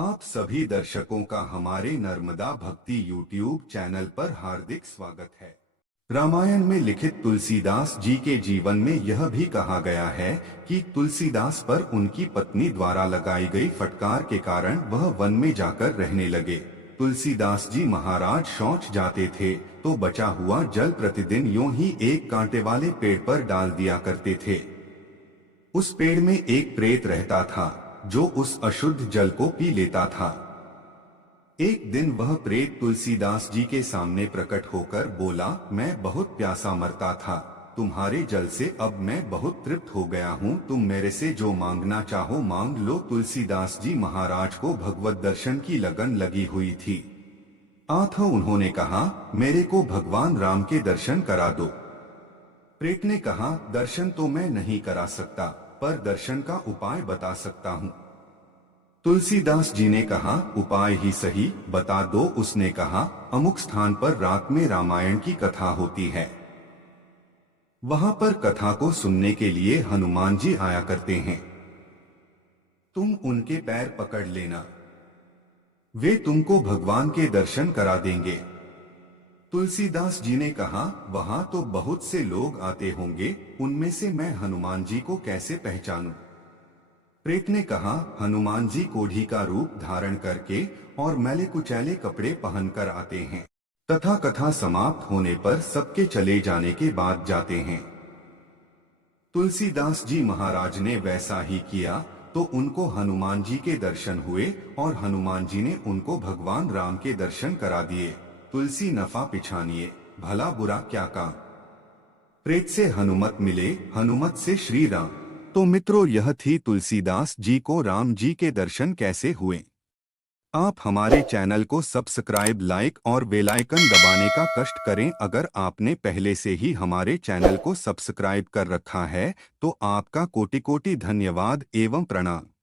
आप सभी दर्शकों का हमारे नर्मदा भक्ति यूट्यूब चैनल पर हार्दिक स्वागत है। रामायण में लिखित तुलसीदास जी के जीवन में यह भी कहा गया है कि तुलसीदास पर उनकी पत्नी द्वारा लगाई गई फटकार के कारण वह वन में जाकर रहने लगे। तुलसीदास जी महाराज शौच जाते थे तो बचा हुआ जल प्रतिदिन यूं ही एक कांटे वाले पेड़ पर डाल दिया करते थे। उस पेड़ में एक प्रेत रहता था जो उस अशुद्ध जल को पी लेता था। एक दिन वह प्रेत तुलसीदास जी के सामने प्रकट होकर बोला, मैं बहुत प्यासा मरता था, तुम्हारे जल से अब मैं बहुत तृप्त हो गया हूँ, तुम मेरे से जो मांगना चाहो मांग लो। तुलसीदास जी महाराज को भगवत दर्शन की लगन लगी हुई थी। अतः उन्होंने कहा, मेरे को भगवान राम के दर्शन करा दो। प्रेत ने कहा, दर्शन तो मैं नहीं करा सकता, पर दर्शन का उपाय बता सकता हूँ। तुलसीदास जी ने कहा, उपाय ही सही बता दो। उसने कहा, अमुक स्थान पर रात में रामायण की कथा होती है, वहां पर कथा को सुनने के लिए हनुमान जी आया करते हैं। तुम उनके पैर पकड़ लेना, वे तुमको भगवान के दर्शन करा देंगे। तुलसीदास जी ने कहा, वहां तो बहुत से लोग आते होंगे, उनमें से मैं हनुमान जी को कैसे पहचानूं? प्रेत ने कहा, हनुमान जी कोढ़ी का रूप धारण करके और मैले कुचैले कपड़े पहनकर आते हैं तथा कथा समाप्त होने पर सबके चले जाने के बाद जाते हैं। तुलसीदास जी महाराज ने वैसा ही किया तो उनको हनुमान जी के दर्शन हुए और हनुमान जी ने उनको भगवान राम के दर्शन करा दिए। तुलसी नफा पिछानिए, भला बुरा क्या काम। प्रेत से हनुमत मिले, हनुमत से श्री राम। तो मित्रों, यह थी तुलसीदास जी को राम जी के दर्शन कैसे हुए। आप हमारे चैनल को सब्सक्राइब, लाइक और बेल आइकन दबाने का कष्ट करें। अगर आपने पहले से ही हमारे चैनल को सब्सक्राइब कर रखा है तो आपका कोटि कोटि धन्यवाद एवं प्रणाम।